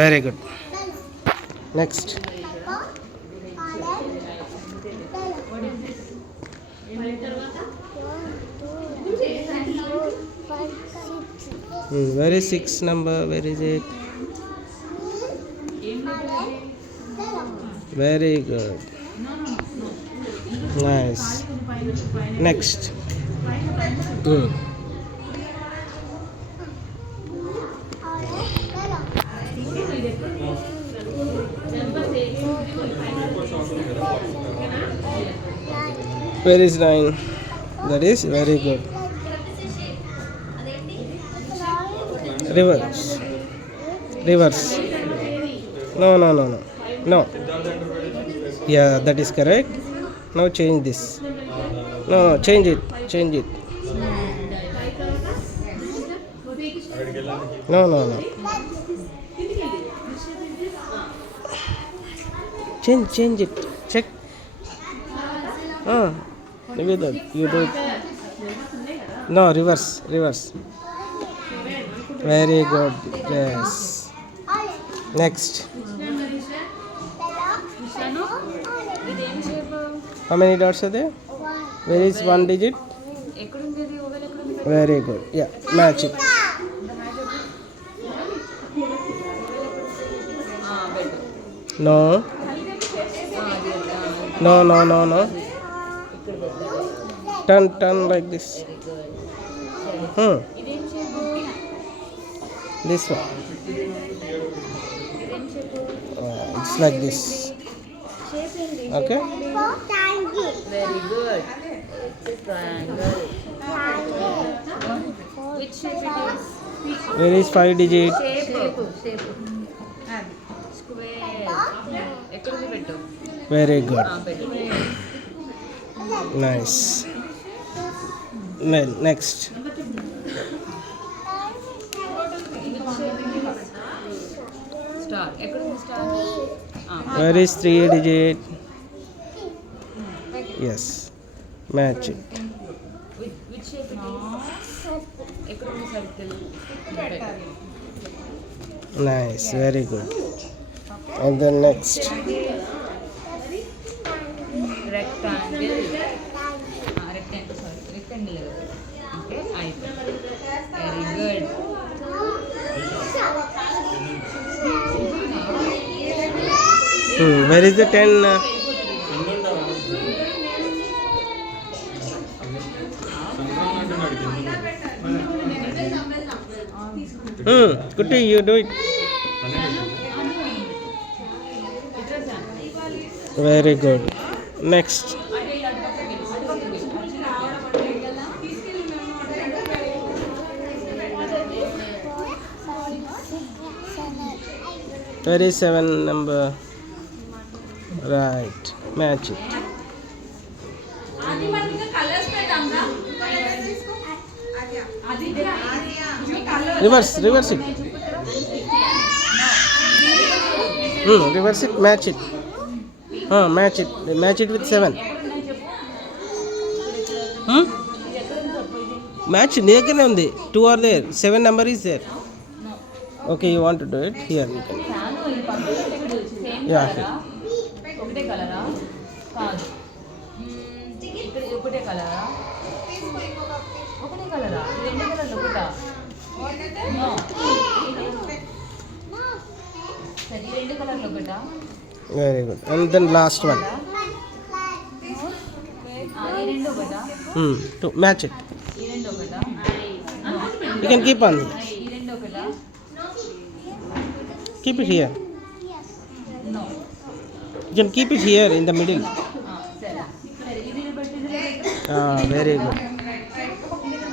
Very good. Next. Where is 6 number? Where is it? Very good. Nice. Next. Where is 9? That is very good. Reverse. Reverse. No. Yeah, that is correct. Now change this. No, change it. No. Change it. Check. Nivedha, you do it. No, reverse. Very good. Yes. Next. How many dots are there? Where is 1 digit? Very good. Yeah, match it. No. Turn like this. This one. It's like this. Okay. Very good. Triangle. Which shape it is? Where is 5 digit? Shape. Square. ఎక్కడికి పెట్టు? Very good. పెట్టు. Nice. Next. Star. ఎక్కడికి star? Where is 3 digit? Yes. Match it. Which shape it is? ఎక్కడికి circle? Nice. Very good. And then next. Rectangle. Rectangle. Okay. Very good. Where is the 10? Kutti, you do it. Very good. Next. Where is 7 number? Right. Match it. Reverse it. Reverse it. Match it. Match it with 7. Match near on the 2 are there. 7 number is there. Okay, you want to do it? Here you can. Yeah. ఒకటే కలరా? కాదు. ఇక్కడ ఒకటే కలరా? ఒకటే కలరా? రెండు కలర్లు ఒకటా? No. సరే రెండు కలర్లు ఒకటా? Very good. And then last one. ఈ రెండు ఒకటా? To match it. ఈ రెండు ఒకటా? You can keep on. ఈ రెండు ఒకటా? Keep it here. No. You can keep it here in the middle. సరే. ఇది పెట్టి Very good.